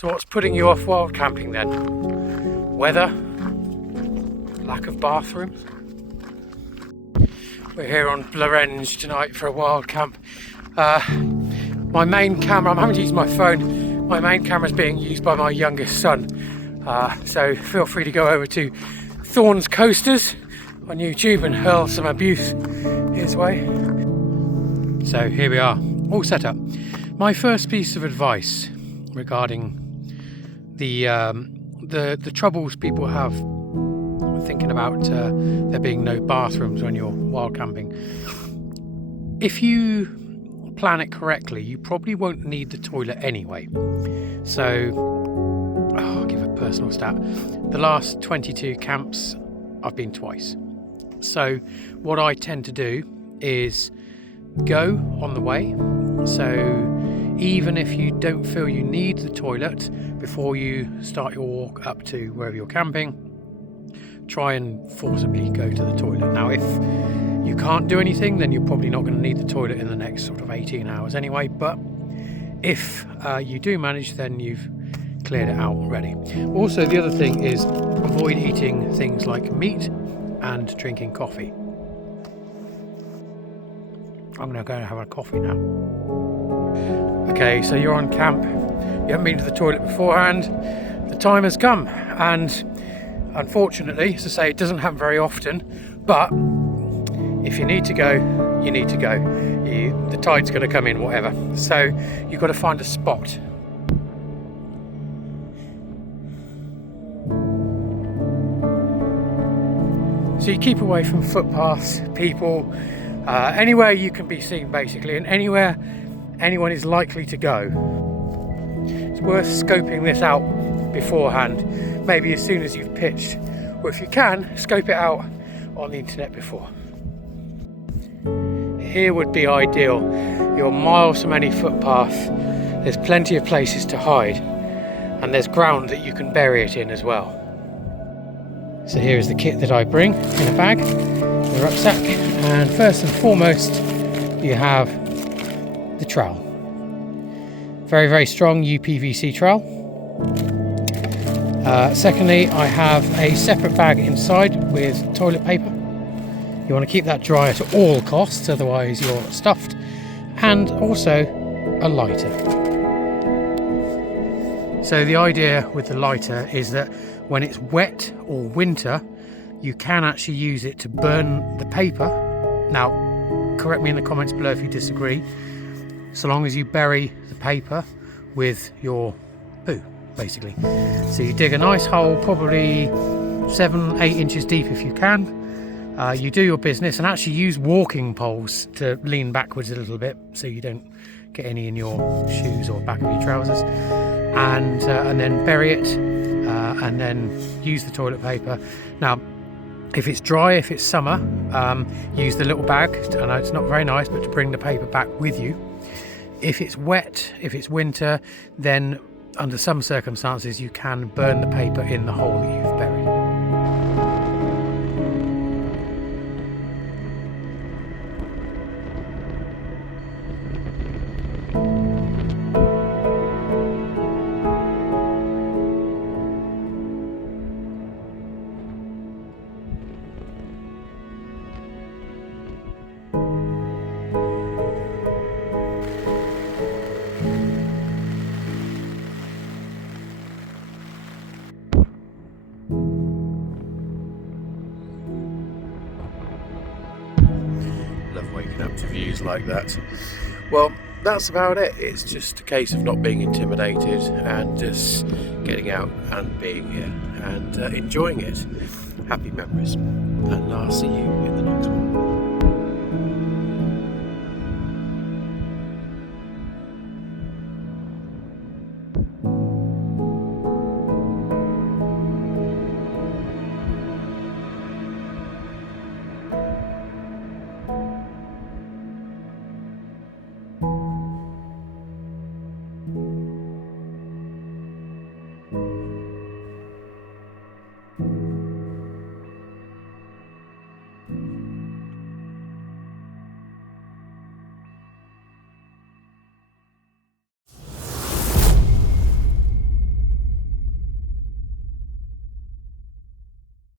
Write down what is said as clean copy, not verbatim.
So what's putting you off wild camping then? Weather? Lack of bathrooms? We're here on Blarenge tonight for a wild camp. My main camera, I'm having to use my phone. My main camera is being used by my youngest son. So feel free to go over to Thorns Coasters on YouTube and hurl some abuse his way. So here we are, all set up. My first piece of advice regarding the troubles people have thinking about there being no bathrooms when you're wild camping. If you plan it correctly, you probably won't need the toilet anyway. So, I'll give a personal stat. The last 22 camps, I've been twice. So, what I tend to do is go on the way. So, even if you don't feel you need the toilet before you start your walk up to wherever you're camping, try and forcibly go to the toilet. Now, if you can't do anything, then you're probably not going to need the toilet in the next sort of 18 hours anyway. But if you do manage, then you've cleared it out already. Also, the other thing is avoid eating things like meat and drinking coffee. I'm going to go and have a coffee now. Okay, so you're on camp, you haven't been to the toilet beforehand, the time has come, and unfortunately, as I say, it doesn't happen very often, but if you need to go, you need to go. The tide's going to come in, whatever, so you've got to find a spot. So you keep away from footpaths, people, anywhere you can be seen basically, and anywhere anyone is likely to go. It's worth scoping this out beforehand, maybe as soon as you've pitched, or if you can, scope it out on the internet before. Here would be ideal. You're miles from any footpath, there's plenty of places to hide, and there's ground that you can bury it in as well. So here is the kit that I bring in a bag, the rucksack, and first and foremost you have the trowel. Very, very strong UPVC trowel. Secondly, I have a separate bag inside with toilet paper. You want to keep that dry at all costs, otherwise you're stuffed. And also a lighter. So the idea with the lighter is that when it's wet or winter, you can actually use it to burn the paper. Now, correct me in the comments below if you disagree. So long as you bury the paper with your poo, basically. So you dig a nice hole, probably 7-8 inches deep if you can. You do your business and actually use walking poles to lean backwards a little bit so you don't get any in your shoes or back of your trousers. And then bury it and then use the toilet paper. Now, if it's dry, if it's summer, use the little bag. I know it's not very nice, but to bring the paper back with you. If it's wet, if it's winter, then under some circumstances you can burn the paper in the hole that you've buried. Love waking up to views like that. Well, that's about it. It's just a case of not being intimidated and just getting out and being here and enjoying it. Happy memories, and I'll see you in the next one.